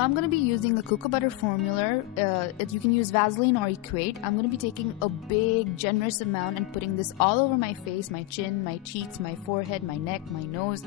I'm going to be using a cocoa butter formula. You can use Vaseline or Equate. I'm going to be taking a big, generous amount and putting this all over my face, my chin, my cheeks, my forehead, my neck, my nose,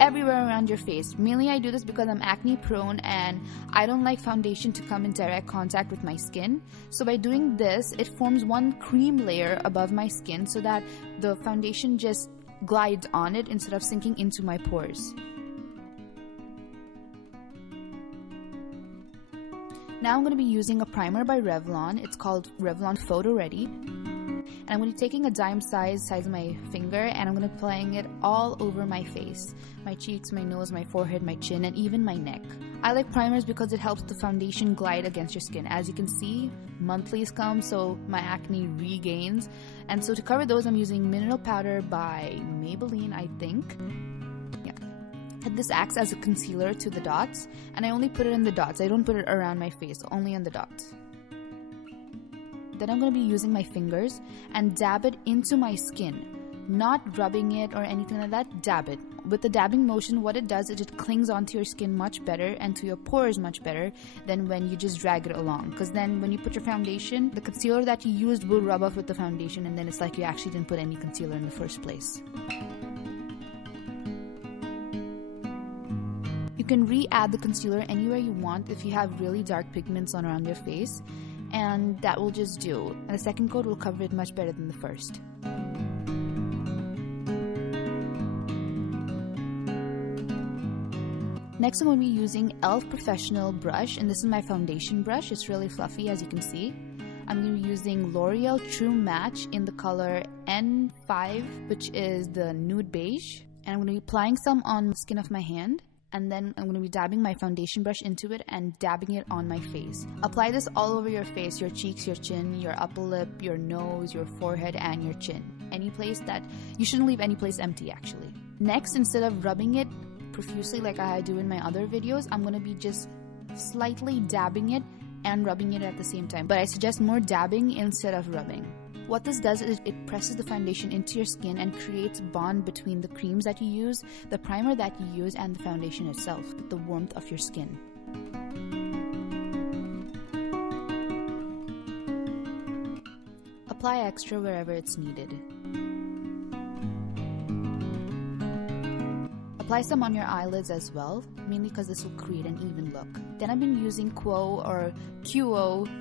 everywhere around your face. Mainly I do this because I'm acne prone and I don't like foundation to come in direct contact with my skin. So by doing this, it forms one cream layer above my skin so that the foundation just glides on it instead of sinking into my pores. Now I'm going to be using a primer by Revlon. It's called Revlon Photo Ready. And I'm going to be taking a dime size of my finger and I'm going to be applying it all over my face. My cheeks, my nose, my forehead, my chin, and even my neck. I like primers because it helps the foundation glide against your skin. As you can see, monthlies come, so my acne regains. And so to cover those, I'm using mineral powder by Maybelline, I think. This acts as a concealer to the dots, and I only put it in the dots. I don't put it around my face, only on the dots. Then I'm going to be using my fingers and dab it into my skin, not rubbing it or anything like that. Dab it. With the dabbing motion, what it does is it clings onto your skin much better and to your pores much better than when you just drag it along. Because then when you put your foundation, the concealer that you used will rub off with the foundation, and then it's like you actually didn't put any concealer in the first place. You can re-add the concealer anywhere you want if you have really dark pigments on around your face, and that will just do. And the second coat will cover it much better than the first. Next, I'm going to be using e.l.f. Professional brush, and this is my foundation brush. It's really fluffy, as you can see. I'm going to be using L'Oreal True Match in the color N5, which is the nude beige. And I'm going to be applying some on the skin of my hand. And then I'm going to be dabbing my foundation brush into it and dabbing it on my face. Apply this all over your face, your cheeks, your chin, your upper lip, your nose, your forehead, and your chin. Any place that, you shouldn't leave any place empty actually. Next, instead of rubbing it profusely like I do in my other videos, I'm going to be just slightly dabbing it and rubbing it at the same time. But I suggest more dabbing instead of rubbing. What this does is it presses the foundation into your skin and creates a bond between the creams that you use, the primer that you use, and the foundation itself, the warmth of your skin. Apply extra wherever it's needed. Apply some on your eyelids as well, mainly because this will create an even look. Then I've been using QO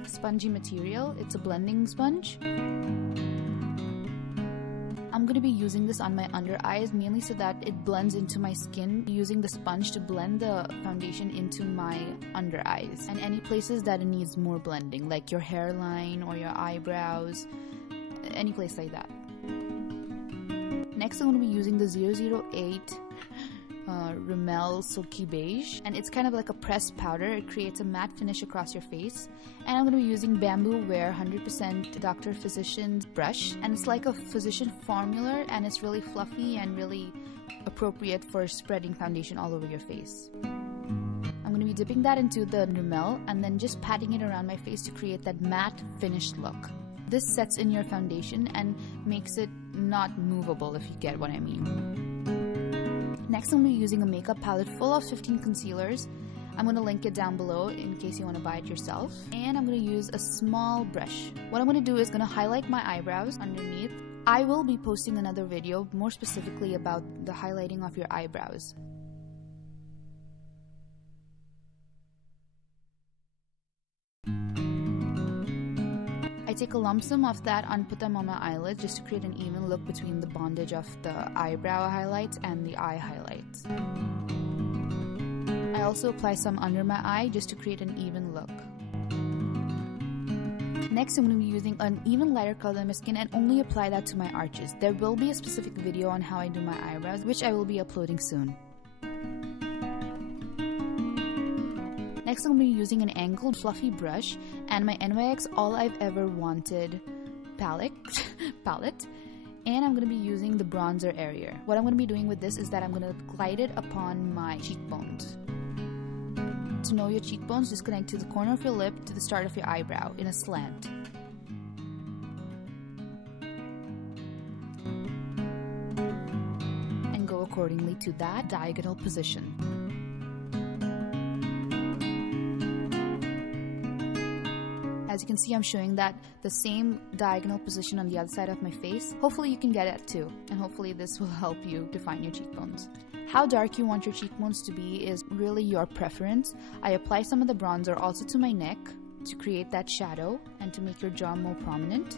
spongy material. It's a blending sponge. I'm going to be using this on my under eyes, mainly so that it blends into my skin, using the sponge to blend the foundation into my under eyes. And any places that it needs more blending, like your hairline or your eyebrows, any place like that. Next, I'm going to be using the 008 Rimmel Silky Beige, and it's kind of like a pressed powder. It creates a matte finish across your face. And I'm going to be using Bamboo Wear 100% Dr. Physician's brush, and it's like a physician formula, and it's really fluffy and really appropriate for spreading foundation all over your face. I'm going to be dipping that into the Rimmel and then just patting it around my face to create that matte finished look. This sets in your foundation and makes it not movable, if you get what I mean. Next, I'm going to be using a makeup palette full of 15 concealers. I'm going to link it down below in case you want to buy it yourself. And I'm going to use a small brush. What I'm going to do is going to highlight my eyebrows underneath. I will be posting another video more specifically about the highlighting of your eyebrows. I take a lump sum of that and put them on my eyelids just to create an even look between the bondage of the eyebrow highlights and the eye highlights. I also apply some under my eye just to create an even look. Next, I'm going to be using an even lighter color on my skin and only apply that to my arches. There will be a specific video on how I do my eyebrows, which I will be uploading soon. Next, I'm going to be using an angled fluffy brush and my NYX All I've Ever Wanted palette. And I'm going to be using the bronzer area. What I'm going to be doing with this is that I'm going to glide it upon my cheekbones. To know your cheekbones, just connect to the corner of your lip to the start of your eyebrow in a slant. And go accordingly to that diagonal position. As you can see, I'm showing that the same diagonal position on the other side of my face. Hopefully you can get it too, and hopefully this will help you define your cheekbones. How dark you want your cheekbones to be is really your preference. I apply some of the bronzer also to my neck to create that shadow and to make your jaw more prominent.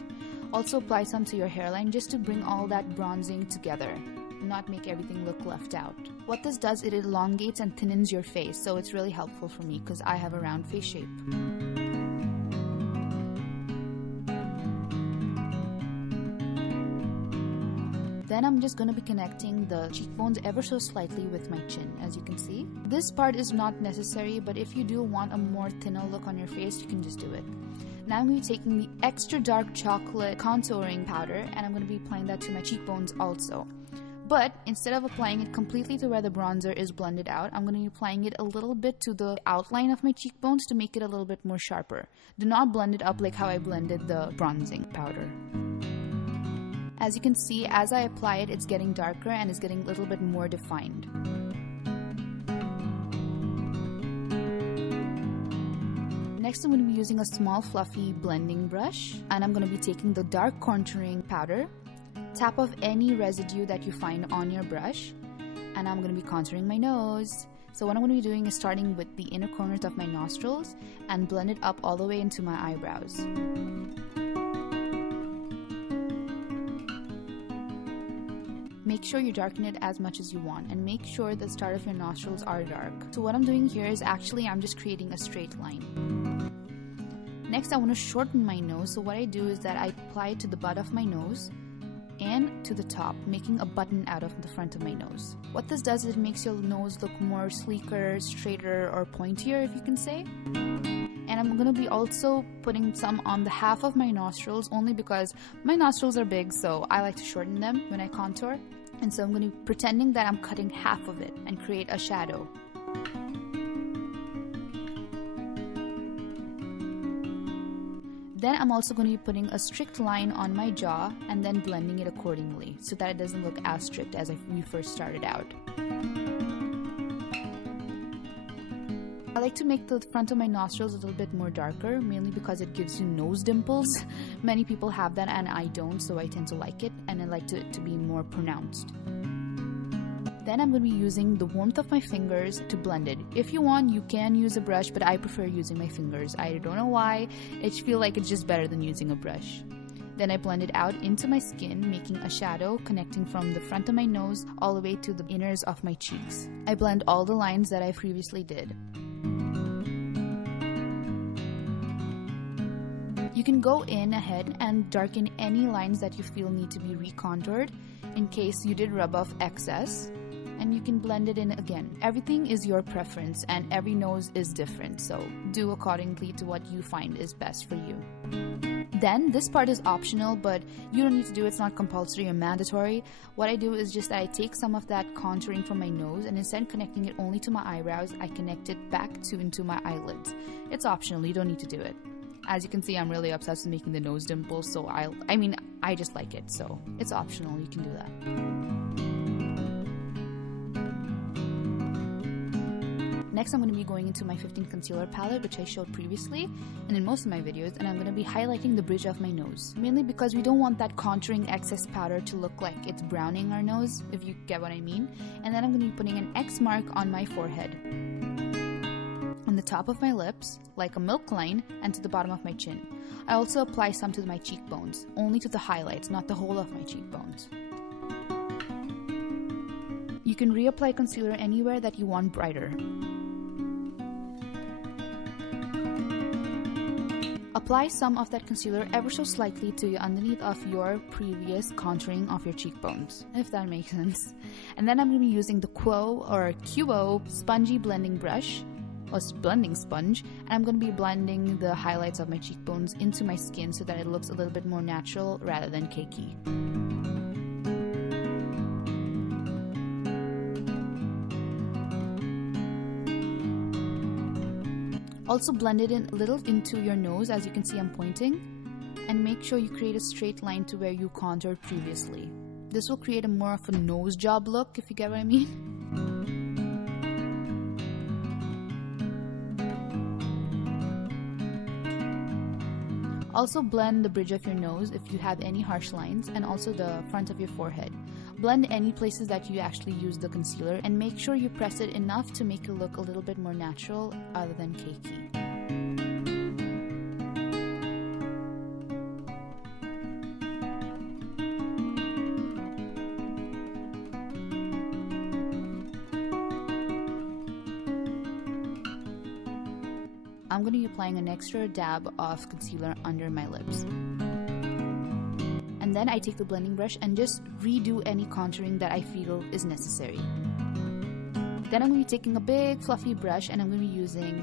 Also apply some to your hairline just to bring all that bronzing together, not make everything look left out. What this does, it elongates and thinnens your face, so it's really helpful for me because I have a round face shape. Then I'm just going to be connecting the cheekbones ever so slightly with my chin, as you can see. This part is not necessary, but if you do want a more thinner look on your face, you can just do it. Now I'm going to be taking the extra dark chocolate contouring powder and I'm going to be applying that to my cheekbones also. But instead of applying it completely to where the bronzer is blended out, I'm going to be applying it a little bit to the outline of my cheekbones to make it a little bit more sharper. Do not blend it up like how I blended the bronzing powder. As you can see, as I apply it, it's getting darker and it's getting a little bit more defined. Next, I'm going to be using a small fluffy blending brush and I'm going to be taking the dark contouring powder, tap off any residue that you find on your brush, and I'm going to be contouring my nose. So what I'm going to be doing is starting with the inner corners of my nostrils and blend it up all the way into my eyebrows. Make sure you darken it as much as you want and make sure the start of your nostrils are dark. So what I'm doing here is actually I'm just creating a straight line. Next, I want to shorten my nose. So what I do is that I apply it to the butt of my nose and to the top, making a button out of the front of my nose. What this does is it makes your nose look more sleeker, straighter, or pointier, if you can say. And I'm going to be also putting some on the half of my nostrils only because my nostrils are big, so I like to shorten them when I contour. And so I'm going to be pretending that I'm cutting half of it and create a shadow. Then I'm also going to be putting a strict line on my jaw and then blending it accordingly so that it doesn't look as strict as we first started out. I like to make the front of my nostrils a little bit more darker, mainly because it gives you nose dimples. Many people have that and I don't, so I tend to like it and I like it to be more pronounced. Then I'm going to be using the warmth of my fingers to blend it. If you want, you can use a brush, but I prefer using my fingers. I don't know why, I feel like it's just better than using a brush. Then I blend it out into my skin, making a shadow connecting from the front of my nose all the way to the inners of my cheeks. I blend all the lines that I previously did. You can go in ahead and darken any lines that you feel need to be recontoured in case you did rub off excess, and you can blend it in again. Everything is your preference and every nose is different, so do accordingly to what you find is best for you. Then this part is optional, but you don't need to do it. It's not compulsory or mandatory. What I do is just that I take some of that contouring from my nose and instead of connecting it only to my eyebrows, I connect it back into my eyelids. It's optional, you don't need to do it. As you can see, I'm really obsessed with making the nose dimples, so I just like it, so it's optional, you can do that. Next, I'm going to be going into my 15 concealer palette, which I showed previously and in most of my videos, and I'm going to be highlighting the bridge of my nose. Mainly because we don't want that contouring excess powder to look like it's browning our nose, if you get what I mean. And then I'm going to be putting an X mark on my forehead, on the top of my lips, like a milk line, and to the bottom of my chin. I also apply some to my cheekbones, only to the highlights, not the whole of my cheekbones. You can reapply concealer anywhere that you want brighter. Apply some of that concealer ever so slightly to the underneath of your previous contouring of your cheekbones, if that makes sense. And then I'm going to be using the QO spongy blending brush, or blending sponge, and I'm going to be blending the highlights of my cheekbones into my skin so that it looks a little bit more natural rather than cakey. Also blend it in a little into your nose, as you can see I'm pointing, and make sure you create a straight line to where you contoured previously. This will create a more of a nose job look, if you get what I mean. Also blend the bridge of your nose if you have any harsh lines, and also the front of your forehead. Blend any places that you actually use the concealer, and make sure you press it enough to make it look a little bit more natural other than cakey. I'm going to be applying an extra dab of concealer under my lips. And then I take the blending brush and just redo any contouring that I feel is necessary. Then I'm going to be taking a big fluffy brush and I'm going to be using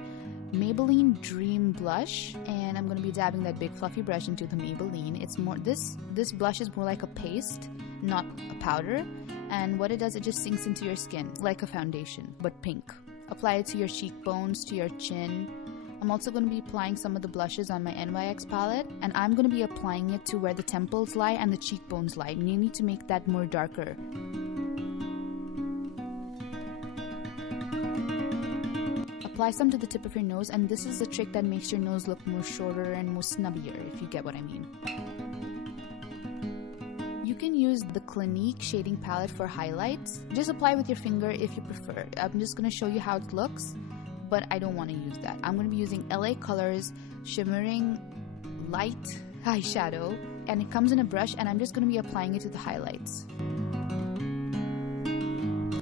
Maybelline Dream Blush, and I'm going to be dabbing that big fluffy brush into the Maybelline. It's more, this blush is more like a paste, not a powder, and what it does, it just sinks into your skin like a foundation, but pink. Apply it to your cheekbones, to your chin. I'm also going to be applying some of the blushes on my NYX palette, and I'm going to be applying it to where the temples lie and the cheekbones lie, mainly to make that more darker. Apply some to the tip of your nose, and this is the trick that makes your nose look more shorter and more snubbier, if you get what I mean. You can use the Clinique shading palette for highlights. Just apply with your finger if you prefer. I'm just going to show you how it looks, but I don't want to use that. I'm going to be using LA Colors Shimmering Light Eyeshadow, and it comes in a brush, and I'm just going to be applying it to the highlights.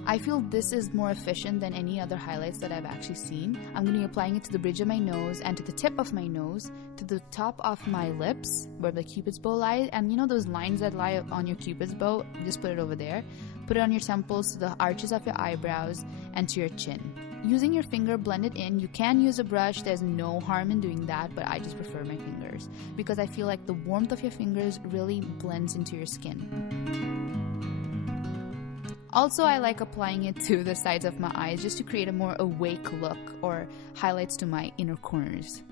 I feel this is more efficient than any other highlights that I've actually seen. I'm going to be applying it to the bridge of my nose and to the tip of my nose, to the top of my lips where the cupid's bow lies, and you know those lines that lie on your cupid's bow, just put it over there. Put it on your temples, to the arches of your eyebrows, and to your chin. Using your finger, blend it in. You can use a brush, there's no harm in doing that, but I just prefer my fingers because I feel like the warmth of your fingers really blends into your skin. Also, I like applying it to the sides of my eyes just to create a more awake look or highlights to my inner corners.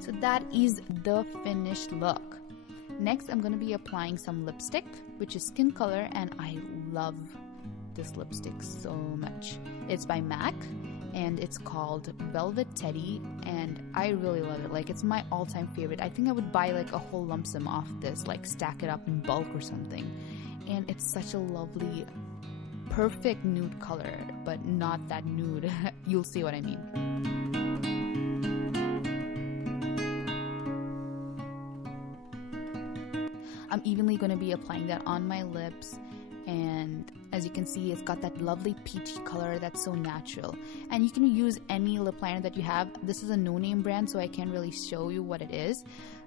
So that is the finished look. Next, I'm going to be applying some lipstick, which is Skin Color, and I love this lipstick so much. It's by MAC, and it's called Velvet Teddy, and I really love it. Like, it's my all-time favorite. I think I would buy like a whole lump sum off this, like stack it up in bulk or something. And it's such a lovely, perfect nude color, but not that nude. You'll see what I mean. I'm evenly going to be applying that on my lips, and as you can see, it's got that lovely peachy color that's so natural. And you can use any lip liner that you have. This is a no-name brand, so I can't really show you what it is.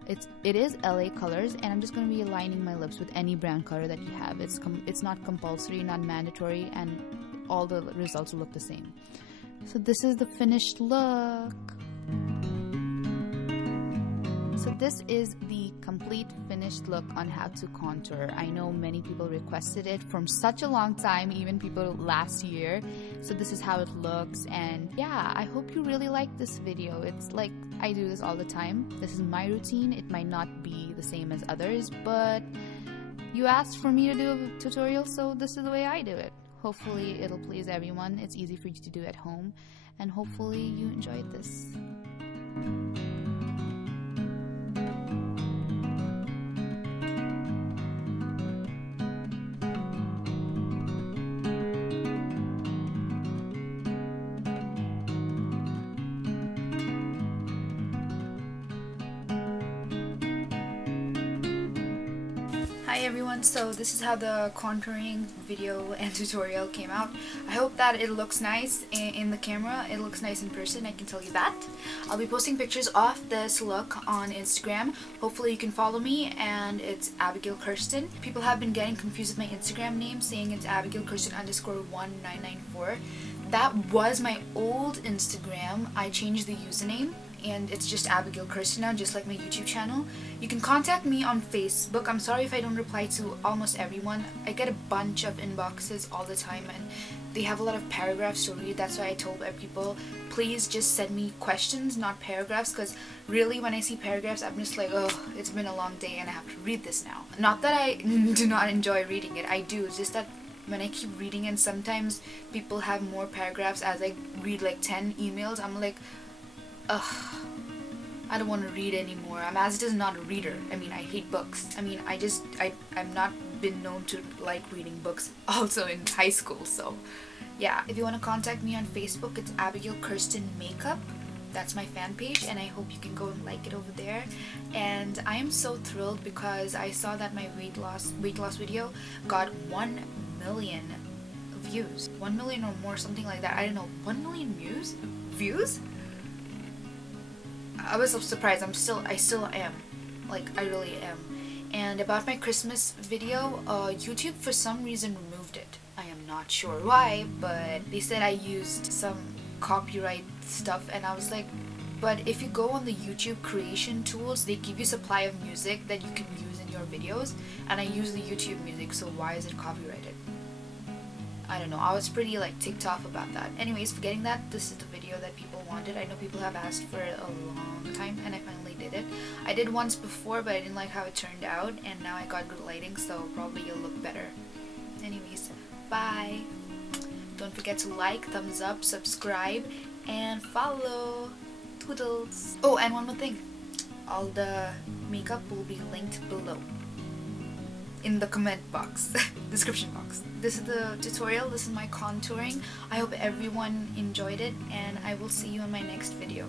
It is LA Colors, and I'm just going to be aligning my lips with any brown color that you have. It's not compulsory, not mandatory, and all the results will look the same. So this is the finished look. So this is the complete finished look on how to contour. I know many people requested it from such a long time, even people last year. So this is how it looks, and yeah, I hope you really like this video. It's like I do this all the time. This is my routine. It might not be the same as others, but you asked for me to do a tutorial, so this is the way I do it. Hopefully it'll please everyone. It's easy for you to do at home, and hopefully you enjoyed this. Hi everyone, so this is how the contouring video and tutorial came out. I hope that it looks nice in the camera. It looks nice in person, I can tell you that. I'll be posting pictures of this look on Instagram. Hopefully you can follow me, and it's Abigail Kirsten. People have been getting confused with my Instagram name, saying it's Abigail Kirsten _1994. That was my old Instagram. I changed the username, and it's just Abigail Kirsten now, just like my YouTube channel. You can contact me on Facebook. I'm sorry if I don't reply to almost everyone. I get a bunch of inboxes all the time, and they have a lot of paragraphs to read. That's why I told people, please just send me questions, not paragraphs, because really when I see paragraphs, I'm just like, oh, it's been a long day and I have to read this now. Not that I do not enjoy reading it, I do. It's just that when I keep reading, and sometimes people have more paragraphs as I read like 10 emails, I'm like, ugh, I don't want to read anymore. I'm as it is not a reader. I mean, I hate books. I mean, I'm not been known to like reading books also in high school, so yeah. If you want to contact me on Facebook, it's Abigail Kirsten Makeup. That's my fan page, and I hope you can go and like it over there. And I am so thrilled because I saw that my weight loss video got 1 million views. 1 million or more, something like that. I don't know. 1 million views? I was so surprised. I still am. Like, I really am. And about my Christmas video, YouTube for some reason removed it. I am not sure why, but they said I used some copyright stuff, and I was like, but if you go on the YouTube creation tools, they give you supply of music that you can use in your videos, and I use the YouTube music, so why is it copyrighted? I don't know. I was pretty like ticked off about that. Anyways, forgetting that, this is the video that people wanted. I know people have asked for it a long time, and I finally did it. I did once before, but I didn't like how it turned out, and now I got good lighting, so probably it'll look better. Anyways, bye! Don't forget to like, thumbs up, subscribe, and follow. Toodles! Oh, and one more thing. All the makeup will be linked below in the comment box, description box. This is the tutorial, this is my contouring. I hope everyone enjoyed it, and I will see you in my next video.